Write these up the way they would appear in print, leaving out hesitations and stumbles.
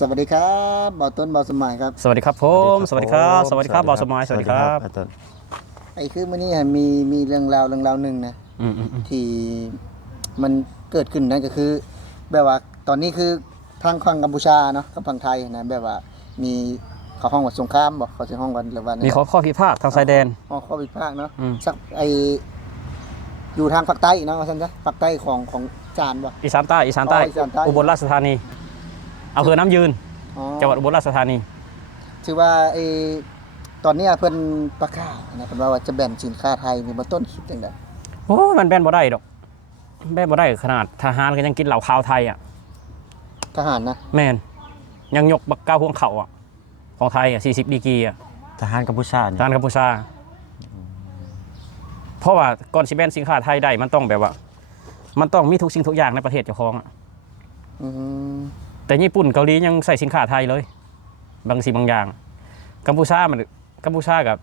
สวัสดีครับบ่าวต้นบ่าวสมัยครับสวัสดีครับผมสวัสดีครับสวัสดีครับบอสมัยสวัสดีครับไอ้คือมื้อนี้มีเรื่องราวหนึ่งนะที่มันเกิดขึ้นนั่นก็คือแบบว่าตอนนี้คือทางฝั่งกัมพูชาเนาะกับฝั่งไทยนะแบบว่ามีเขาห้องว่าสงครามบ่เขาสิห้องกันหรือว่ามีข้อพิพาททางชายแดนข้อพิพาทเนาะสักไออยู่ทางภาคใต้เนาะว่าซั่นซะภาคใต้ของจานบ่อีสานใต้อุบลราชธานีอำเภอน้ำยืนจังหวัดอุบลราชธานีถือว่าไอตอนนี้เพิ่นประกาศนะเพิ่นว่าจะแบนสินค้าไทยนี่บ่ต้นคิดจังได๋โอ้มันแบนบ่ได้ดอกแบนบ่ได้ขนาดทหารก็ยังกินเหล้าขาวไทยอ่ะทหารนะแม่นยังยกบักก้าวพวงเข่าอ่ะของไทยอ่ะ40ดีกรีอ่ะทหารกัมพูชาเพราะว่าก่อนสิแบนสินค้าไทยได้มันต้องแบบว่ามันต้องมีทุกสิ่งทุกอย่างในประเทศเจ้าของอ่ะแต่ญี่ปุ่นเกาหลียังใส่สินค้าไทยเลยบางสิ่งบางอย่างกัมพูชากับ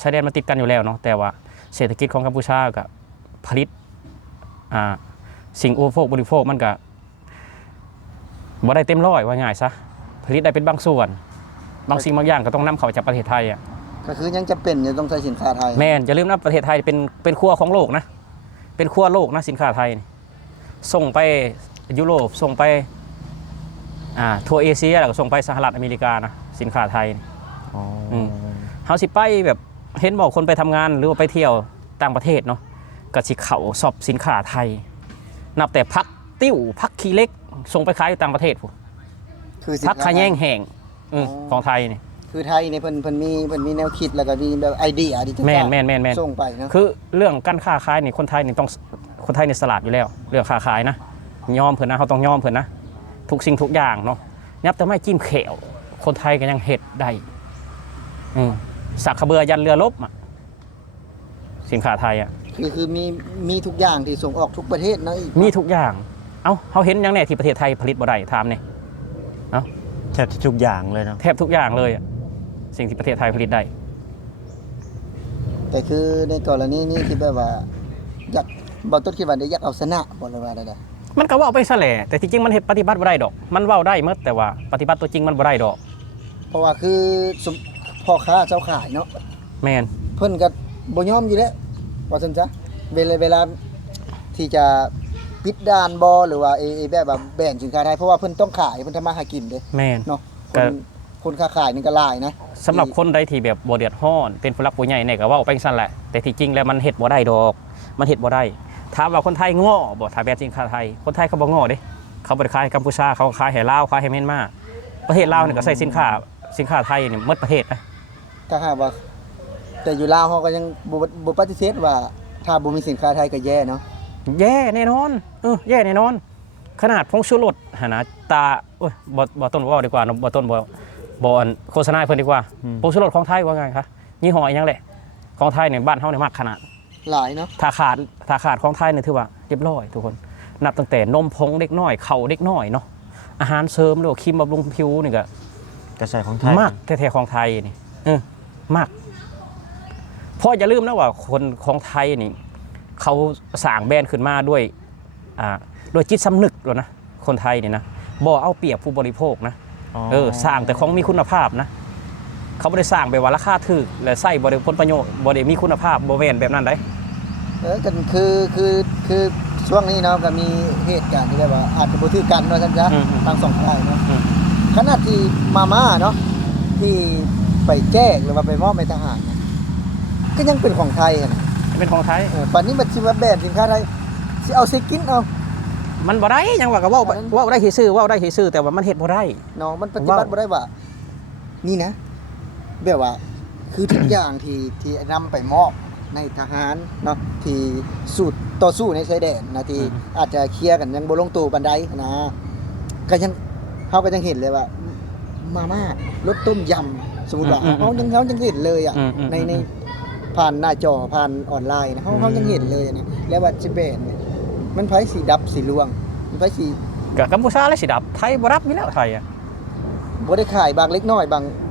ชายแดนมันติดกันอยู่แล้วเนาะแต่ว่าเศรษฐกิจของกัมพูชากับผลิตสิ่งอุปโภคบริโภคมันก็บ่ได้เต็มร้อยว่าง่ายซะผลิตได้เป็นบางส่วนบางสิ่งบางอย่างก็ต้องนำเข้าจากประเทศไทยอ่ะก็คือยังจะเป็นต้องใช้สินค้าไทยแม่นอย่าลืมนะประเทศไทยเป็นขั้วของโลกนะเป็นขั้วโลกนะสินค้าไทยส่งไปยุโรปส่งไปทัวร์เอเชียแล้วก็ส่งไปสหรัฐอเมริกานะสินค้าไทยเฮาสิไปแบบเห็นบอกคนไปทำงานหรือว่าไปเที่ยวต่างประเทศเนาะก็สิเข้าสอบสินค้าไทยนับแต่พักติ้วพักขี้เล็กส่งไปขายอยู่ต่างประเทศพุ่นคือพักขะแยงแห้งของไทยนี่คือไทยนี่เพิ่นมีแนวคิดแล้วก็มีแบบไอเดียที่จะแม่นส่งไปเนาะคือเรื่องการค้าขายนี่คนไทยนี่ต้องคนไทยนี่สลัดอยู่แล้วเรื่องค้าขายนะยอมเพิ่นนะเขาต้องยอมเพิ่นนะทุกสิ่งทุกอย่างเนาะนับแต่ไม่จิ้มเขียวคนไทยก็ยังเห็ดได้สักขะเบือยันเรือลบสินค้าไทยอ่ะคือมีทุกอย่างที่ส่งออกทุกประเทศนะมีทุกอย่างเขาเห็นยังแน่ที่ประเทศไทยผลิตบ่ได้ถามเนี่ยแทบทุกอย่างเลยเนาะแทบทุกอย่างเลยสิ่งที่ประเทศไทยผลิตได้แต่คือในกรณีนี้ที่แบบว่าอยากบ่ต้นคิดว่าได้อยากเอาชนะบ่เลยว่าได้มันก็ว่าไปซะแหละแต่จริงๆมันเฮ็ดปฏิบัติบ่ได้ดอกมันเว้าได้หมดแต่ว่าปฏิบัติตัวจริงมันบ่ได้ดอกเพราะว่าคือพ่อค้าเจ้าขายเนาะแม่นเพิ่นก็บ่ยอมอยู่แล้วว่าซั่นซะเวลาที่จะปิดด่านบ่หรือว่าแบบว่าแบนสินค้าไทยเพราะว่าเพิ่นต้องขายเพิ่นทำมาหากินเด้แม่นเนาะคนค้าขายนี่ก็หลายนะสำหรับคนใดที่แบบบ่เดือดร้อนเป็นผู้หลักผู้ใหญ่เนี่ยก็เว้าไปจังซั่นแหละแต่ที่จริงแล้วมันเฮ็ดบ่ได้ดอกมันเฮ็ดบ่ได้ถามว่าคนไทยง้อบ่ถ้าแบนสินค้าไทยคนไทยเขาบ่ง้อเด้เขาบ่ได้ขายกัมพูชาเขาขายให้ลาวขายให้เมียนมาประเทศลาวนี่ก็ใส่สินค้าไทยนี่หมดประเทศนะถ้าหากว่าแต่อยู่ลาวเขาก็ยังบ่ปฏิเสธว่าถ้าบ่มีสินค้าไทยก็แย่เนาะแย่แน่นอนแย่แน่นอนขนาดผงชูรสหั่นน่ะตาโอ้ยบ่ต้นเว้าดีกว่าบ่ต้นบ่โฆษณาเพิ่นดีกว่าผงชูรสของไทยว่าไงคะยี่ห้ออีหยังแหละของไทยเนี่ยบ้านเฮาเนี่ยมากขนาดหลายเนาะถ้าขาดของไทยเนี่ยถือว่าเรียบร้อยทุกคนนับตั้งแต่นมผงเด็กน้อยเข่าเด็กน้อยเนาะอาหารเสริมหรือว่าครีมบำรุงผิวนี่ก็กระใสของไทยมากแท้ๆของไทยนี่มากเพราะอย่าลืมนะว่าคนของไทยนี่เขาสร้างแบรนด์ขึ้นมาด้วยจิตสำนึกแล้วนะคนไทยนี่นะบ่เอาเปรียบผู้บริโภคนะสร้างแต่ของมีคุณภาพนะเขาไม่ได้สร้างแบบว่าราคาถูกและใส่บริผลประโยชน์บริมีคุณภาพบริเวณแบบนั้นได้กันคือช่วงนี้เนาะก็มีเหตุการณ์ที่แบบว่าอาจจะบ่ถือกันเนาะท่านจ๊ะทางสองฝ่ายเนาะขณะที่มาเนาะที่ไปแจ้งหรือว่าไปมอบให้ทหารก็ยังเป็นของไทยนะเป็นของไทยปัจจุบันนี้มันสิว่าแบนสินค้าไทยสิเอาสิกินเอามันบ่ได้ยังว่าก็ว่าได้ซื่อแต่ว่ามันเฮ็ดบ่ได้เนาะมันปฏิบัติบ่ได้ว่านี่นะแบบว่าคือทุกอย่างที่นำไปมอบในทหารเนาะที่ต่อสู้ในชายแดนนะที่อาจจะเคลียร์กันยังบ่ลงตัวปานใดนะก็ยังเฮาก็ยังเห็นเลยว่ามาม่ารสต้มยำสมมุติว่าเฮายังเห็นเลยอ่ะในผ่านหน้าจอผ่านออนไลน์นะเฮายังเห็นเลยนะแล้วว่าสิแบนมันไผสีดับสีลวงมันไผสีก็กัมพูชาและสิดับไทยบ่รับอยู่แล้วไทยบ่ได้ขายบางเล็กน้อย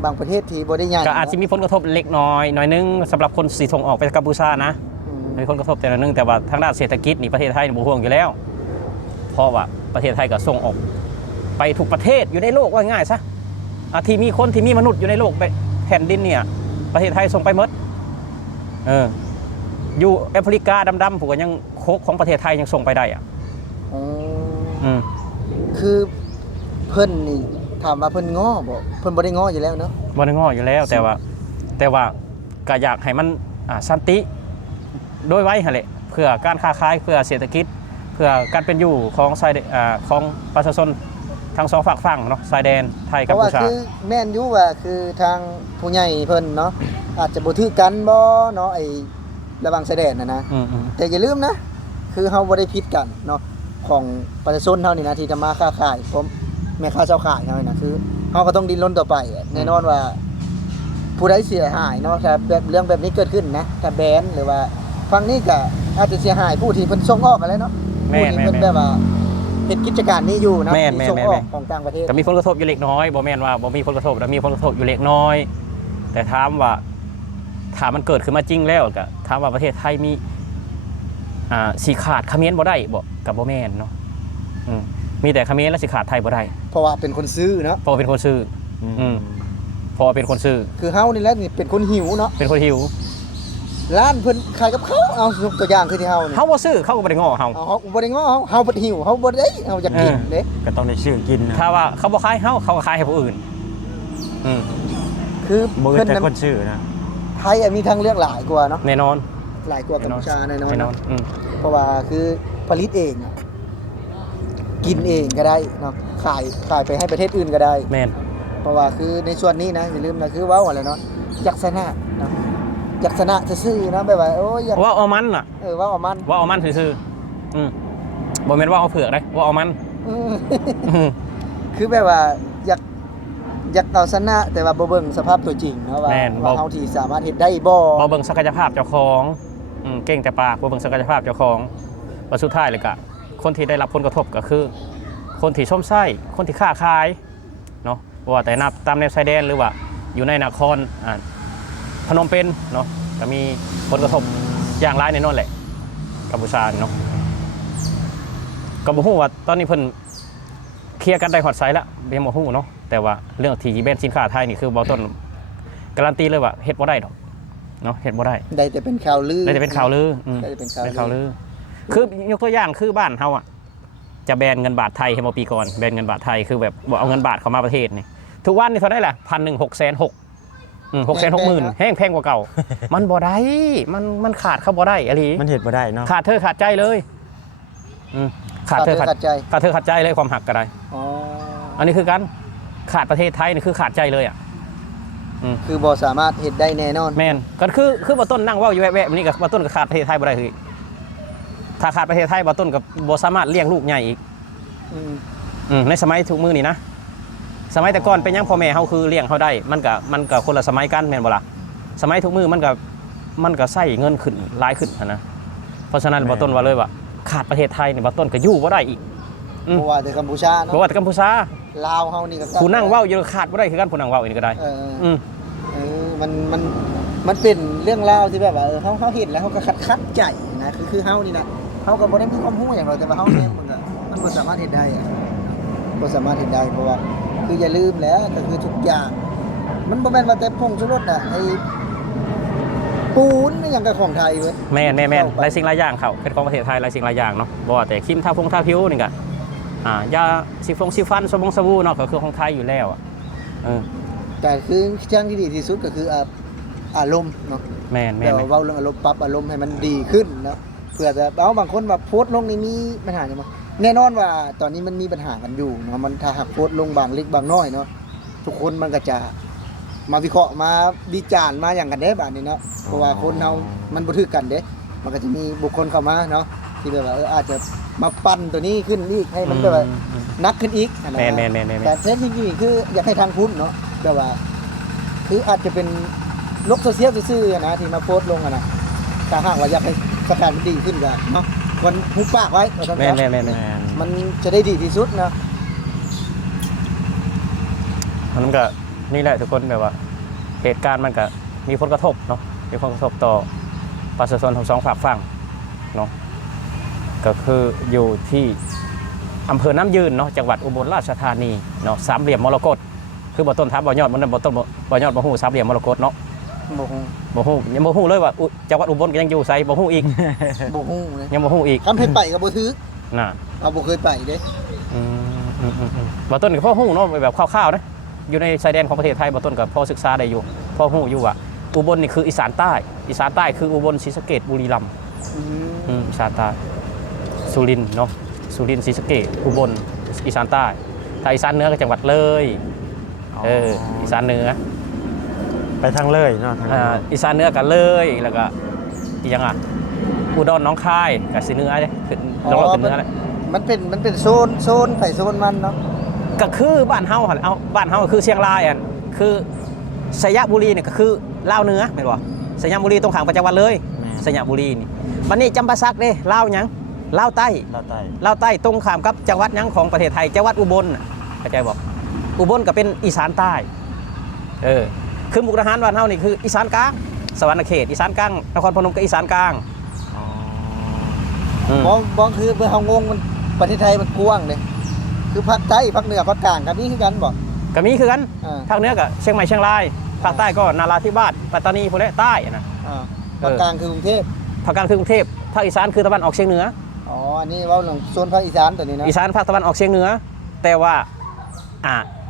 บางประเทศที่บ่ได้ใหญ่ก็อาจจะมีผลกระทบเล็กน้อยหน่อยนึงสำหรับคนสิส่งออกไปกัมพูชานะมีผลกระทบแต่ละนึงแต่ว่าทางด้านเศรษฐกิจนี่ประเทศไทยบ่ห่วงอยู่แล้วเพราะว่าประเทศไทยก็ส่งออก ไปทุกประเทศอยู่ในโลกว่าง่ายซะที่มีคนที่มีมนุษย์อยู่ในโลกแผ่นดินเนี่ยประเทศไทยส่งไปหมดอยู่แอฟริกาดำๆผมก็ยังโคกของประเทศไทยยังส่งไปได้อ่ะ อ๋อคือเพิ่นนี่ถามว่าเพิ่นง้อบ่เพิ่นบ่ได้ง้ออยู่แล้วเนาะบ่ได้ง้ออยู่แล้วแต่ว่าก็อยากให้มันสันติโดยไว้หั่นแหละเพื่อการค้าขายเพื่อเศรษฐกิจเพื่อการเป็นอยู่ของของประชาชนทั้งสองฝั่งฝั่งเนาะชายแดนไทยกัมพูชาเพราะว่าคือแม่นอยู่ว่าคือทางผู้ใหญ่เพิ่นเนาะอาจจะบ่ถือกันบ่เนาะไอ้ระหว่างชายแดนนะแต่อย่าลืมนะคือเฮาบ่ได้ผิดกันเนาะของประชาชนเฮานี่นะที่จะมาค้าขายผมแม่ค้าเจ้าขายเฮานี่นะคือเฮาก็ต้องดิ้นรนต่อไปแน่นอนว่าผู้ใดเสียหายเนาะถ้าแบบเรื่องแบบนี้เกิดขึ้นนะถ้าแบนหรือว่าฝั่งนี้ก็อาจจะเสียหายผู้ที่เพิ่นส่งออกกันแล้วเนาะผู้ที่เพิ่นแบบว่าเป็นกิจการนี้อยู่นะที่ส่งออกของต่างประเทศก็มีผลกระทบอยู่เล็กน้อยบ่แม่นว่าบ่มีผลกระทบแต่มีผลกระทบอยู่เล็กน้อย แต่ถามว่าถ้ามันเกิดขึ้นมาจริงแล้วก็ถามว่าประเทศไทยมีสิขาดเขมรบ่ได้บ่กับบ่แม่นเนาะมีแต่เขมรและสิขาดไทยบ่ได้เพราะว่าเป็นคนซื้อเนาะเพราะเป็นคนซื้อเพราะเป็นคนซื้อคือเฮานี่แหละนี่เป็นคนหิวเนาะเป็นคนหิวร้านเพิ่นขายกับข้าวเอาตัวอย่างคือที่เฮานี่เฮาบ่ซื้อเขาก็บ่ได้ง้อเฮาบ่ได้ง้อเฮาบ่หิวเฮาบ่ได้เฮาอยากกินเด้ก็ต้องได้ซื้อกินนะถ้าว่าเขาบ่ขายเฮาเขาก็ขายให้ผู้อื่นคือเพิ่นแต่คนซื้อนะไทยมีทางเลือกหลายกว่าเนาะแน่นอนหลายกว่ากัมพูชาแน่นอนเพราะว่าคือผลิตเองกินเองก็ได้เนาะขายไปให้ประเทศอื่นก็ได้แม่นเพราะว่าคือในส่วนนี้นะอย่าลืมนะคือเว้าอะไรเนาะยักษณะเนาะยักษณะซื่อๆนะแบบว่าโอ้ยว่าเอามันน่ะว่าเอามันซื่อบ่แม่นว่าเอาเผือกได้ว่าเอามันคือแบบว่าอยากเอาชนะแต่ว่าบ่เบิ่งสภาพตัวจริงเนาะว่าเฮาที่สามารถเฮ็ดได้บ่เบิ่งศักยภาพเจ้าของเก่งแต่ปากบ่เบิ่งศักยภาพเจ้าของว่าสุดท้ายเลยก็คนที่ได้รับผลกระทบก็คือคนที่ชมไส้คนที่ค้าขายเนาะว่าแต่นับตามแนวชายแดนหรือว่าอยู่ในนครพนมเปญเนาะก็มีผลกระทบอย่างร้ายแน่นอนแหละกัมพูชาเนาะก็บ่ฮู้ว่าตอนนี้เพิ่นเคลียร์กันได้ฮอดไซแล้วยังบ่ฮู้เนาะแต่ว่าเรื่องที่แบรนด์สินค้าไทยนี่คือบ่ต้นการันตีเลยว่าเฮ็ดบ่ได้ดอกเนาะเฮ็ดบ่ได้ได้แต่เป็นข่าวลือได้แต่เป็นข่าวลือเป็นข่าวลือคือยกตัวอย่างคือบ้านเฮาจะแบนเงินบาทไทยให้มาปีก่อนแบนเงินบาทไทยคือแบบบ่เอาเงินบาทเข้ามาประเทศนี่ทุกวันนี่เท่าได้ล่ะ 1,106,660,000แห้งแพงกว่าเก่ามันบ่ได้มันขาดเขาบ่ได้อะไรมันเฮ็ดบ่ได้เนาะขาดเธอขาดใจเลยขาดเธอขาดใจเลยความหักก็ได้อันนี้คือการขาดประเทศไทยนี่คือขาดใจเลยคือบ่สามารถเฮ็ดได้แน่นอนแม่นก็คือบ่ต้นนั่งเว้าอยู่แวะๆนี่ก็บ่ต้นก็ขาดประเทศไทยบ่ได้คือถ้าขาดประเทศไทยบ่ต้นก็บ่สามารถเลี้ยงลูกใหญ่อีกในสมัยทุกมื้อนี่นะสมัยแต่ก่อนเป็นยังพ่อแม่เฮาคือเลี้ยงเฮาได้มันก็คนละสมัยกันแม่นบ่ล่ะสมัยทุกมื้อมันก็ใช้เงินขึ้นหลายขึ้นนะเพราะฉะนั้นบ่ต้นว่าเลยว่าขาดประเทศไทยนี่บ่ต้นก็อยู่บ่ได้อีกเพราะว่าแต่กัมพูชาเนาะเพราะว่าแต่กัมพูชาลาวเฮานี่ก็ผู้นั่งเว้าอยู่ขาดบ่ได้คือกันผู้นั่งเว้าอีกก็ได้มันเป็นเรื่องราวที่แบบว่าเฮาเห็นแล้วเฮาก็คัดใจนะคือเฮานี่นะเฮาก็บ่ได้มีความรู้หยังหรอกแต่ว่าเฮาเนี่ยมันบ่สามารถเฮ็ดได้บ่สามารถเฮ็ดได้เพราะว่าคืออย่าลืมแล้วก็คือทุกอย่างมันบ่แม่นว่าแต่ผงชูรสน่ะไอ้ปูนอย่างกับของไทยเว้ยแม่นหลายสิ่งหลายอย่างเขาเป็นของประเทศไทยหลายสิ่งหลายอย่างเนาะบ่ว่าแต่ครีมทาผิวนี่ก็ยาสีฟันสบู่เนาะก็คือของไทยอยู่แล้วแต่คือช่างที่ดีที่สุดก็คืออารมณ์เนาะแม่นแต่ว่าเว้าเรื่องอารมณ์ปรับอารมณ์ให้มันดีขึ้นเนาะเพื่อจะบางคนแบบโพสต์ลงนี่มีปัญหาจังบ่แน่นอนว่าตอนนี้มันมีปัญหากันอยู่เนาะมันถ้าหากโพสต์ลงบางเล็กบางน้อยเนาะทุกคนมันก็จะมาวิเคราะห์มาวิจารณ์มาอย่างกันเด้บัดนี้เนาะเพราะว่าคนเฮามันบ่ถือกันเด้มันก็จะมีบุคคลเข้ามาเนาะที่แบบว่าอาจจะมาปั้นตัวนี้ขึ้นอีกให้มันแบบว่านักขึ้นอีกแม่นแต่แท้จริงๆคืออยากให้ทางพุ้นเนาะแบบว่าคืออาจจะเป็นโลกโซเชียลซื่อๆนะที่มาโพสต์ลงนะถ้าหากว่าอยากให้สถานมันดีขึ้นก็เนาะควรหุบปากไว้แม่นมันจะได้ดีที่สุดนะมันก็นี่แหละทุกคนแบบว่าเหตุการณ์มันก็มีผลกระทบเนาะมีผลกระทบต่อประชาชนทั้งสองฝั่งเนาะก็คืออยู่ที่ อำเภอน้ำยืนเนาะจังหวัดอุบลราชธานีเนาะสามเหลี่ยมมรกตคือบ่ต้นทับบ่ยอดมันบ่ต้นบ่ยอดบ่ฮู้สามเหลี่ยมมรกตเนาะ บ่ฮู้ บ่ฮู้ยังบ่ฮู้เลยว่าจังหวัดอุบลก็ยังอยู่ไสบ่ฮู้อีก บ่ฮู้เลย ยังบ่ฮู้อีก คันให้ไปก็บ่ถือ น่ะ เอาบ่เคยไปเด้ บ่ต้นก็พอฮู้เนาะแบบคร่าวๆนะอยู่ในชายแดนของประเทศไทยบ่ต้นก็พอศึกษาได้อยู่พอฮู้อยู่ว่าอุบลนี่คืออีสานใต้อีสานใต้คืออุบลศรีสะเกษบุรีรัมย์ อีสานใต้สุรินทร์เนาะสุรินทร์ศรีสะเกษอุบลอีสานใต้ถ้าอีสานเหนือก็จังหวัดเลยอีสานเหนือ ไปทางเลยเนาะทาง อีสานเหนือกันเลยแล้วก็อีกอย่างอุดรหนองคายกับสีเหนือเนี่ยขึ้นลงขึ้นเหนือเลย มันเป็นโซนไผโซนมันเนาะ ก็คือบ้านเฮาหั่นเอาบ้านเฮาก็คือเชียงรายอ่ะคือสยบุรีเนี่ยก็คือลาวเหนือแม่นบ่สยบุรีตรงข้ามกับจังหวัดเลยสยบุรีนี่บัดนี้จำปาสักเด้ลาวหยังลาวใต้ ลาวใต้ ลาวใต้ตรงข้ามกับจังหวัดหยังของประเทศไทยจังหวัดอุบลน่ะเข้าใจบ่อุบลก็เป็นอีสานใต้คือมุกดาหารบ้านเฮานี่คืออีสานกลางสวรรณเขตอีสานกลางนครพนมก็อีสานกลาง บ่คือเฮางงมันประเทศไทยมันกว้างเด้คือภาคใต้ภาคเหนือภาคกลางก็มีคือกันบ่ ก็มีคือกัน อ่า ภาคเหนือก็เชียงใหม่เชียงรายภาคใต้ก็นาราธิวาสปัตตานีพวกนี้ใต้นะ ภาคกลางคือกรุงเทพ ภาคกลางคือกรุงเทพภาคอีสานคือตะวันออกเฉียงเหนือ อ๋ออันนี้เว้าเรื่องโซนภาคอีสานตัวนี้นะ อีสานภาคตะวันออกเฉียงเหนือ แต่ว่า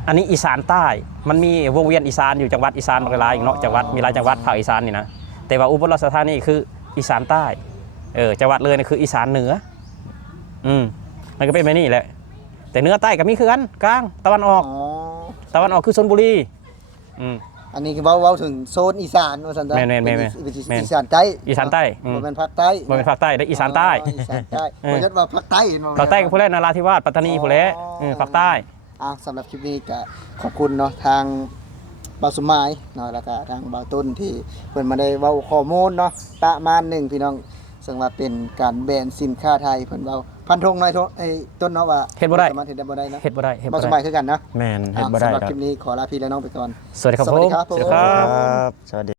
อันนี้อีสานใต้มันมีวงเวียนอีสานอยู่จังหวัดอีสานหลายเนาะจังหวัดมีหลายจังหวัดภาคอีสานนี่นะแต่ว่าอุบลราชธานีคืออีสานใต้จังหวัดเลยนี่คืออีสานเหนือมันก็เป็นแบบนี้แหละแต่เหนือใต้ก็มีคือกันกลางตะวันออก อ๋อ ตะวันออกคือชลบุรีอันนี้คือเว้าถึงโซนอีสานว่าซั่น แม่น อีสานใต้ อีสานใต้ บ่แม่นภาคใต้ บ่เป็นภาคใต้และอีสานใต้ อีสานใต้บ่ยัดว่าภาคใต้เห็นบ่ ภาคใต้ก็ผู้แรกนาราธิวาสปัตตานีผู้แรกภาคใต้ สำหรับคลิปนี้ก็ขอบคุณเนาะทางบ่าวสมหมายเนาะแล้วก็ทางบ่าวต้นที่เพิ่นมาได้เว้าข้อมูลเนาะประมาณหนึงพี่น้องซึ่งว่าเป็นการแบนสินค้าไทยเพิ่นเว้าพันธงหน่อยไอ้ต้นเนาะว่า เฮ็ดบ่ได้ สามารถเฮ็ดได้บ่ได้นะ เฮ็ดบ่ได้ บ่าวสมหมายคือกันเนาะ แม่นเฮ็ดบ่ได้ สำหรับ ครั ค บ ลิปนี้ขอลาพี่และน้องไปก่อน สวัสดีครับ สวัสดีครับ ผมสวัสดีครับ สวัสดี